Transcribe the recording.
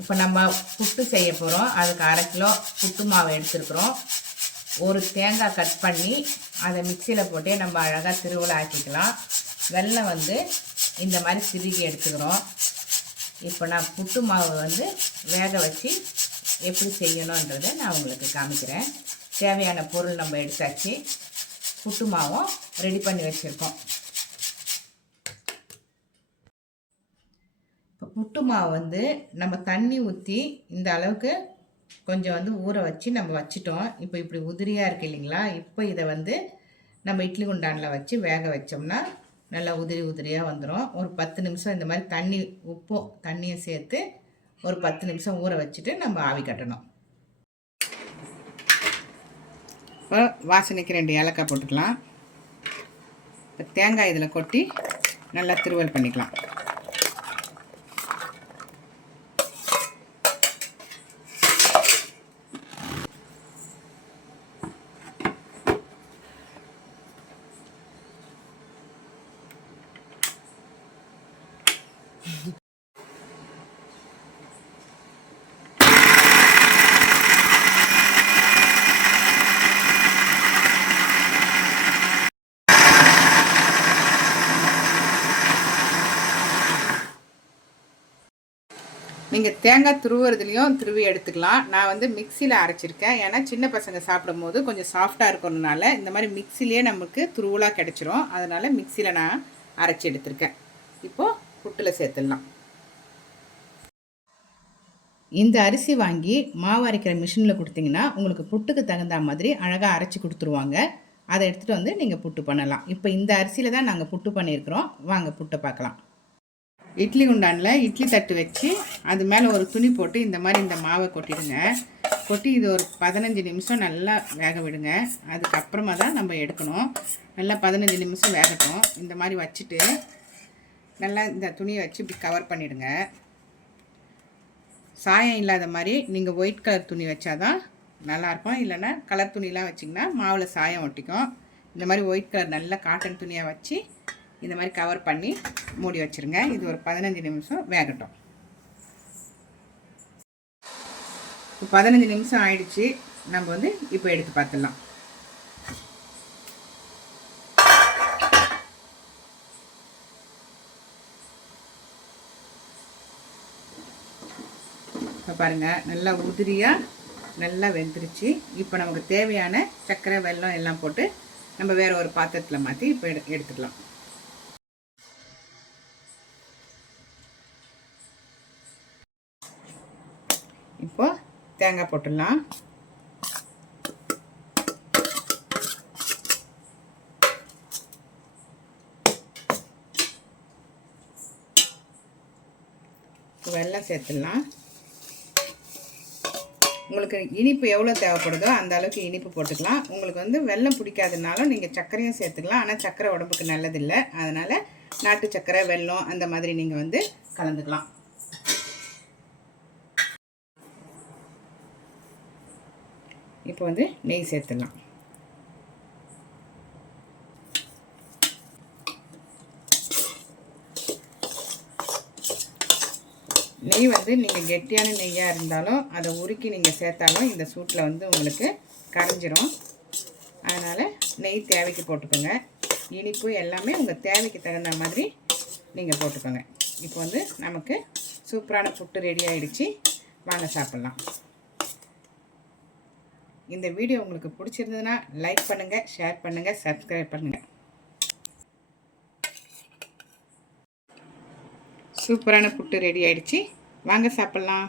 இப்போ நம்ம புட்டு செய்ய போகிறோம். அதுக்கு 1/2 கிலோ புட்டு மாவு எடுத்துருக்குறோம். ஒரு தேங்காய் கட் பண்ணி அதை மிக்சியில் போட்டு நம்ம அழகாக திருவலை ஆக்கிக்கலாம். வெல்லம் வந்து இந்த மாதிரி திருகி எடுத்துக்கிறோம். இப்போ நான் புட்டு மாவு வந்து வேக வச்சு எப்படி செய்யணுன்றதை நான் உங்களுக்கு காமிக்கிறேன். தேவையான பொருள் நம்ம எடுத்தாச்சு. புட்டு மாவும் ரெடி பண்ணி வச்சுருக்கோம். இப்போ புட்டு மாவு வந்து நம்ம தண்ணி ஊற்றி இந்த அளவுக்கு கொஞ்சம் வந்து ஊற வச்சு நம்ம வச்சிட்டோம். இப்போ இப்படி உதிரியாக இருக்குது இல்லைங்களா? இப்போ இதை வந்து நம்ம இட்லி குண்டானில் வச்சு வேக வச்சோம்னா நல்லா உதிரி உதிரியாக வந்துடும். ஒரு 10 நிமிஷம் இந்த மாதிரி தண்ணி உப்பும் தண்ணியை சேர்த்து ஒரு 10 நிமிஷம் ஊற வச்சுட்டு நம்ம ஆவி கட்டணும். இப்போ வாசனைக்கு 2 ஏலக்காய் போட்டுக்கலாம். இப்போ தேங்காய் இதில் கொட்டி நல்லா திருவல் பண்ணிக்கலாம். நீங்கள் தேங்காய் துருவுறதுலையும் துருவி எடுத்துக்கலாம். நான் வந்து மிக்சியில் அரைச்சிருக்கேன். ஏன்னா சின்ன பசங்க சாப்பிடும் போது கொஞ்சம் சாஃப்டாக இருக்கிறதுனால இந்த மாதிரி மிக்சிலேயே நமக்கு துருவலாக கிடச்சிரும். அதனால் மிக்சியில் நான் அரைச்சி எடுத்திருக்கேன். இப்போது புட்டில் சேர்த்துடலாம். இந்த அரிசி வாங்கி மாவு அரைக்கிற மிஷினில் கொடுத்தீங்கன்னா உங்களுக்கு புட்டுக்கு தகுந்த மாதிரி அழகாக அரைச்சி கொடுத்துருவாங்க. அதை எடுத்துகிட்டு வந்து நீங்கள் புட்டு பண்ணலாம். இப்போ இந்த அரிசியில் தான் நாங்கள் புட்டு பண்ணியிருக்கிறோம். வாங்க புட்டை பார்க்கலாம். இட்லி குண்டானில் இட்லி தட்டு வச்சு அது மேலே ஒரு துணி போட்டு இந்த மாதிரி இந்த மாவை கொட்டிடுங்க. கொட்டி இது ஒரு 15 நிமிஷம் நல்லா வேக விடுங்க. அதுக்கப்புறமா தான் நம்ம எடுக்கணும். நல்லா 15 நிமிஷம் வேகட்டும். இந்த மாதிரி வச்சுட்டு நல்லா இந்த துணியை வச்சு இப்படி கவர் பண்ணிவிடுங்க. சாயம் இல்லாத மாதிரி நீங்கள் ஒயிட் கலர் துணி வச்சாதான் நல்லாயிருக்கும். இல்லைன்னா கலர் துணிலாம் வச்சிங்கன்னா மாவில் சாயம் ஒட்டிக்கும். இந்த மாதிரி ஒயிட் கலர் நல்ல காட்டன் துணியாக வச்சு இந்த மாதிரி கவர் பண்ணி மூடி வச்சுருங்க. இது ஒரு 15 நிமிஷம் வேகட்டும். இப்போ 15 நிமிஷம் ஆயிடுச்சு. நம்ம வந்து இப்போ எடுத்து பார்த்துடலாம். இப்போ பாருங்கள் நல்லா உதிரியாக நல்லா வெந்துருச்சு. இப்போ நமக்கு தேவையான சர்க்கரை வெல்லம் எல்லாம் போட்டு நம்ம வேறு ஒரு பாத்திரத்தில் மாற்றி இப்போ எடுத்துக்கலாம். இப்போ தேங்காய் போட்டுடலாம். வெல்லம் சேர்த்துடலாம். உங்களுக்கு இனிப்பு எவ்வளோ தேவைப்படுதோ அந்த அளவுக்கு இனிப்பு போட்டுக்கலாம். உங்களுக்கு வந்து வெல்லம் பிடிக்காதுனாலும் நீங்கள் சர்க்கரையும் சேர்த்துக்கலாம். ஆனால் சர்க்கரை உடம்புக்கு நல்லதில்லை. அதனால் நாட்டு சர்க்கரை வெல்லம் அந்த மாதிரி நீங்கள் வந்து கலந்துக்கலாம். இப்போ வந்து நெய் சேர்த்துடலாம். நெய் வந்து நீங்கள் கெட்டியான நெய்யாக இருந்தாலும் அதை உருக்கி நீங்கள் சேர்த்தாலும் இந்த சூட்டில் வந்து உங்களுக்கு கரைஞ்சிரும். அதனால் நெய் தேவைக்கு போட்டுக்கோங்க. இனிப்பு எல்லாமே உங்கள் தேவைக்கு தகுந்த மாதிரி நீங்கள் போட்டுக்கோங்க. இப்போ வந்து நமக்கு சூப்பரான புட்டு ரெடி ஆகிடுச்சு. வாங்க சாப்பிட்லாம். இந்த வீடியோ உங்களுக்கு பிடிச்சிருந்ததுன்னா லைக் பண்ணுங்கள், ஷேர் பண்ணுங்கள், சப்ஸ்கிரைப் பண்ணுங்கள். சூப்பரான புட்டு ரெடி ஆகிடுச்சு. வாங்க சாப்பிட்லாம்.